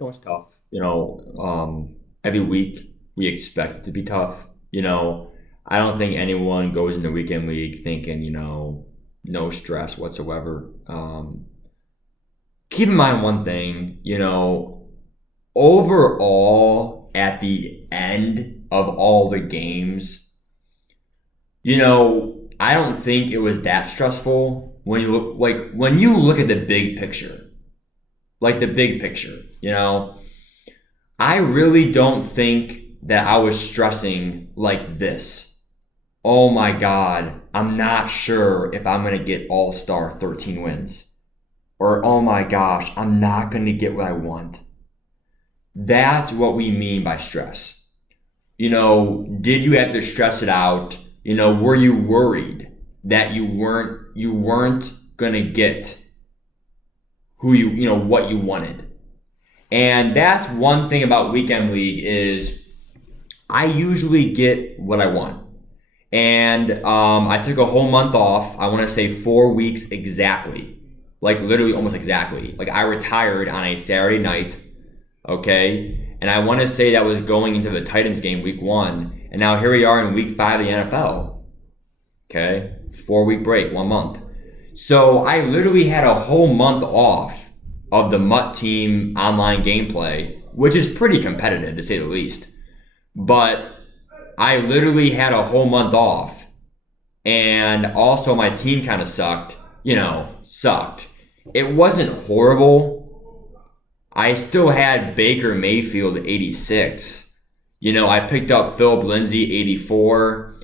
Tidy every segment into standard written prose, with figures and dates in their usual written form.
It's tough. Every week we expect it to be tough. I don't think anyone goes in the weekend league thinking, no stress whatsoever. Keep in mind one thing, overall at the end of all the games, I don't think it was that stressful when you look at the big picture, like the big picture, I really don't think that I was stressing like this. Oh my God, I'm not sure if I'm going to get All Star 13 wins. Or, oh my gosh, I'm not going to get what I want. That's what we mean by stress. Did you have to stress it out? Were you worried that you weren't going to get what you wanted? And that's one thing about weekend league is I usually get what I want. And I took a whole month off. I want to say 4 weeks exactly, like literally almost exactly. Like I retired on a Saturday night, okay, and I want to say that was going into the Titans game week 1, and now here we are in week 5 of the NFL. Okay, 4 week break, 1 month. So I literally had a whole month off of the MUT team online gameplay, which is pretty competitive to say the least. But I literally had a whole month off. And also my team kind of sucked. Sucked. It wasn't horrible. I still had Baker Mayfield 86. I picked up Philip Lindsay 84.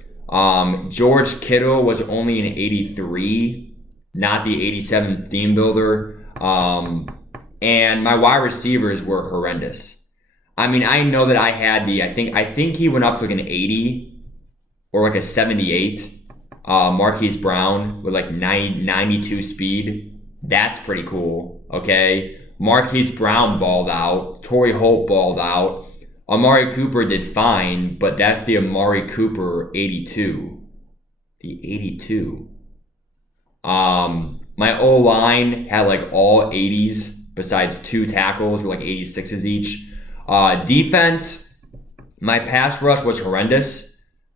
George Kittle was only an 83, not the 87 theme builder. And my wide receivers were horrendous. I mean, I know that I had I think he went up to like an 80 or like a 78. Marquise Brown with like 92 speed. That's pretty cool. Okay. Marquise Brown balled out. Torrey Holt balled out. Amari Cooper did fine, but that's the Amari Cooper 82. The 82. My O-line had like all 80s besides 2 tackles were like 86s each. Defense, my pass rush was horrendous.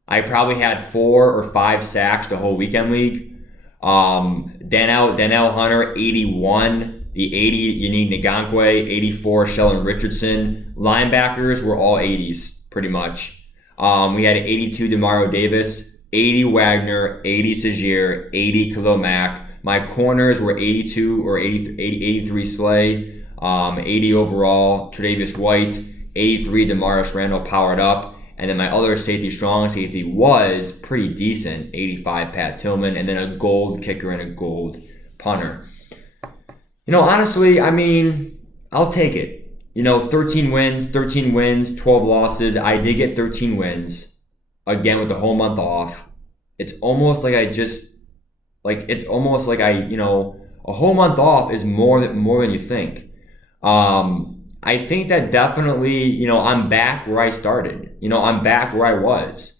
I probably had 4 or 5 sacks the whole weekend league. Danielle Hunter, 81. The 80, Unique Ngakoue, 84, Sheldon Richardson. Linebackers were all 80s, pretty much. We had 82 Demario Davis, 80 Wagner, 80 Sagier, 80 Khalil Mack. My corners were 82 or 83 Slay, 80 overall, Tre'Davious White, 83 Demaris Randall powered up. And then my other strong safety was pretty decent, 85 Pat Tillman, and then a gold kicker and a gold punter. Honestly, I mean, I'll take it. 13 wins, 12 losses. I did get 13 wins, again with the whole month off. It's almost like a whole month off is more than you think. I think that definitely, I'm back where I started. I'm back where I was.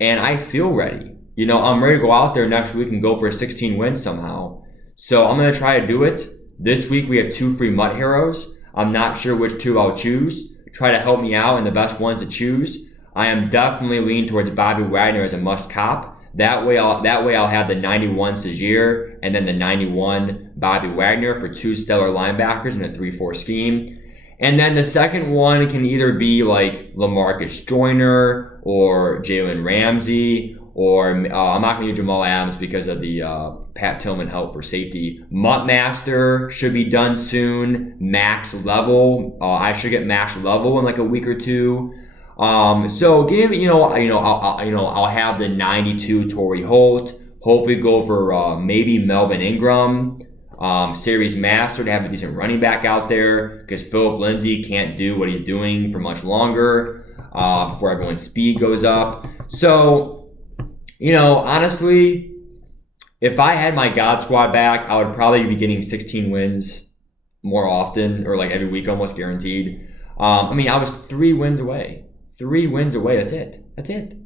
And I feel ready. I'm ready to go out there next week and go for 16 wins somehow. So I'm going to try to do it. This week we have 2 free MUT heroes. I'm not sure which 2 I'll choose. Try to help me out and the best ones to choose. I am definitely leaning towards Bobby Wagner as a must cop. That way I'll have the 91 Sagier and then the 91 Bobby Wagner for 2 stellar linebackers in a 3-4 scheme. And then the second one can either be like LaMarcus Joyner or Jalen Ramsey, or I'm not going to use Jamal Adams because of the Pat Tillman help for safety. Mutt Master should be done soon. Max level, I should get max level in like a week or 2. So give I'll have the 92 Torrey Holt. Hopefully go for maybe Melvin Ingram. Series master to have a decent running back out there because Philip Lindsay can't do what he's doing for much longer before everyone's speed goes up. So, honestly, if I had my God Squad back, I would probably be getting 16 wins more often or like every week almost guaranteed. I was 3 wins away. 3 wins away. That's it.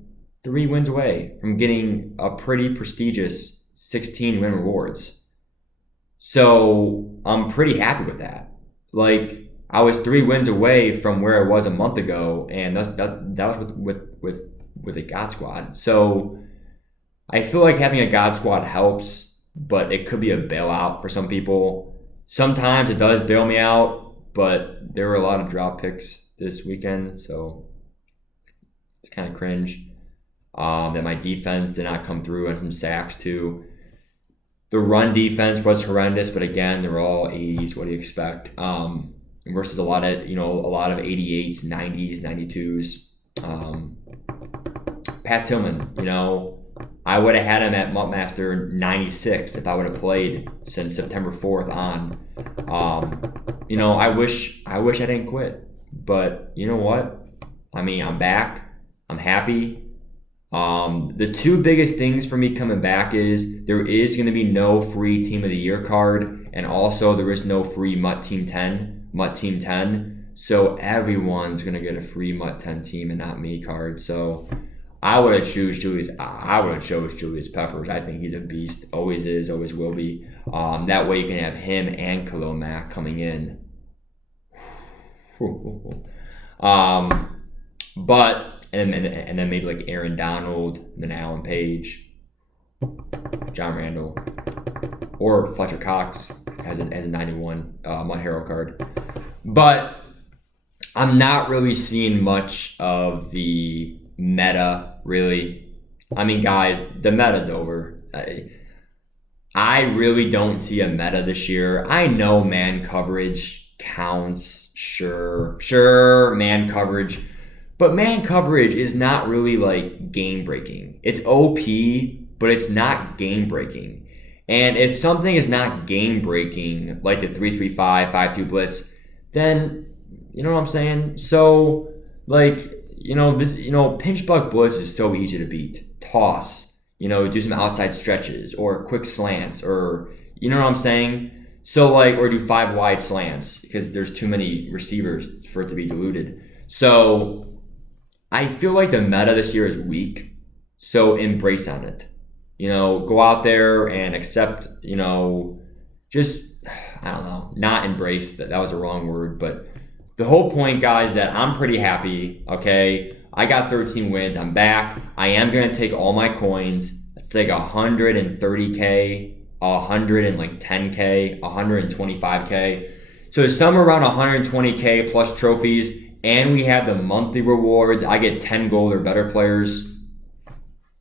3 wins away from getting a pretty prestigious 16 win rewards. So I'm pretty happy with that. Like, I was 3 wins away from where I was a month ago, and that was with a God squad. So I feel like having a God squad helps, but it could be a bailout for some people. Sometimes it does bail me out, but there were a lot of drop picks this weekend, so it's kind of cringe that my defense did not come through, and some sacks too. The run defense was horrendous, but again, they're all 80s. What do you expect? Versus a lot of 88s, 90s, 92s. Pat Tillman, I would have had him at MUT Master 96 if I would have played since September 4th on. I wish I didn't quit, but you know what? I mean, I'm back. I'm happy. The two biggest things for me coming back is there is going to be no free Team of the Year card, and also there is no free MUT Team 10. So everyone's going to get a free MUT 10 team and not me card. So I would have chose Julius Peppers. I think he's a beast. Always is, always will be. That way you can have him and Khalil Mack coming in. And then maybe like Aaron Donald, and then Alan Page, John Randall, or Fletcher Cox as a 91 MUT Hero card. But I'm not really seeing much of the meta, really. I mean, guys, the meta's over. I really don't see a meta this year. I know man coverage counts, sure, man coverage. But man coverage is not really like game breaking. It's OP, but it's not game breaking. And if something is not game breaking, like the 3-3-5, 5-2 blitz, then you know what I'm saying? So pinch buck blitz is so easy to beat. Toss, do some outside stretches or quick slants, or you know what I'm saying? So or do 5 wide slants because there's too many receivers for it to be diluted. So I feel like the meta this year is weak, so embrace on it. Go out there and accept, just, I don't know, not embrace, that was the wrong word, but the whole point, guys, that I'm pretty happy, okay? I got 13 wins, I'm back. I am going to take all my coins. It's like 130K, 110K, 125K. So it's somewhere around 120K plus trophies. And we have the monthly rewards. I get 10 gold or better players.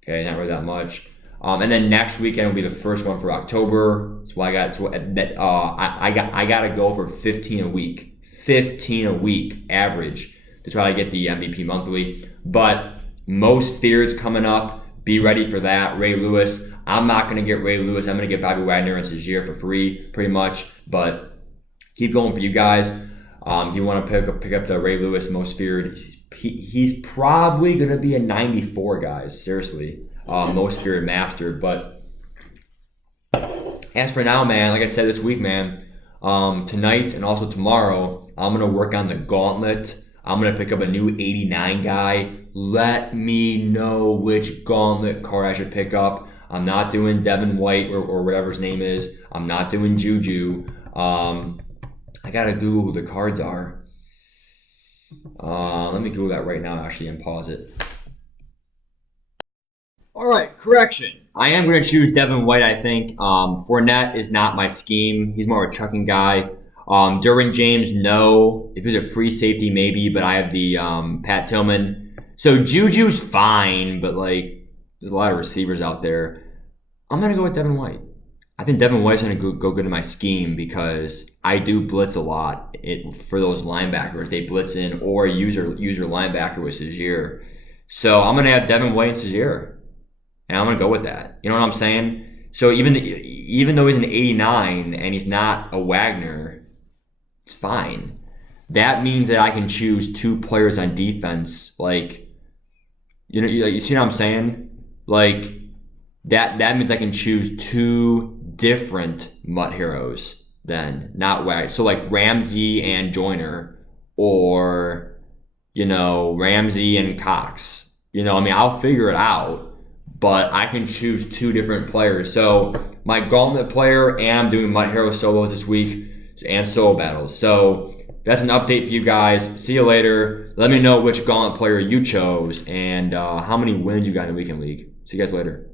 Okay, not really that much. And then next weekend will be the first one for October. So I got to go for 15 a week. 15 a week average to try to get the MVP monthly. But most feared's coming up. Be ready for that. Ray Lewis. I'm not going to get Ray Lewis. I'm going to get Bobby Wagner and Sagier for free, pretty much. But keep going for you guys. If you want to pick up the Ray Lewis most feared, he's probably going to be a 94, guys. Seriously. Most feared master. But as for now, man, like I said this week, man, tonight and also tomorrow, I'm going to work on the gauntlet. I'm going to pick up a new 89 guy. Let me know which gauntlet card I should pick up. I'm not doing Devin White or whatever his name is. I'm not doing Juju. I gotta Google who the cards are. Let me Google that right now, actually, and pause it. All right, correction. I am going to choose Devin White, I think. Fournette is not my scheme. He's more of a chucking guy. Derwin James, no. If he's a free safety, maybe, but I have the Pat Tillman. So Juju's fine, but there's a lot of receivers out there. I'm going to go with Devin White. I think Devin White's going to go good in my scheme because I do blitz a lot for those linebackers. They blitz in or use your linebacker with Sagier. So I'm going to have Devin White and Sagier. And I'm going to go with that. You know what I'm saying? So even though he's an 89 and he's not a Wagner, it's fine. That means that I can choose 2 players on defense. You see what I'm saying? That means I can choose 2 different MUT heroes then, not Wagner. So Ramsey and Joyner, or Ramsey and Cox. I'll figure it out, but I can choose 2 different players. So my gauntlet player, and I'm doing MUT hero solos this week and solo battles. So That's an update for you guys. See you later. Let me know which Gauntlet player you chose and how many wins you got in the Weekend League. See you guys later.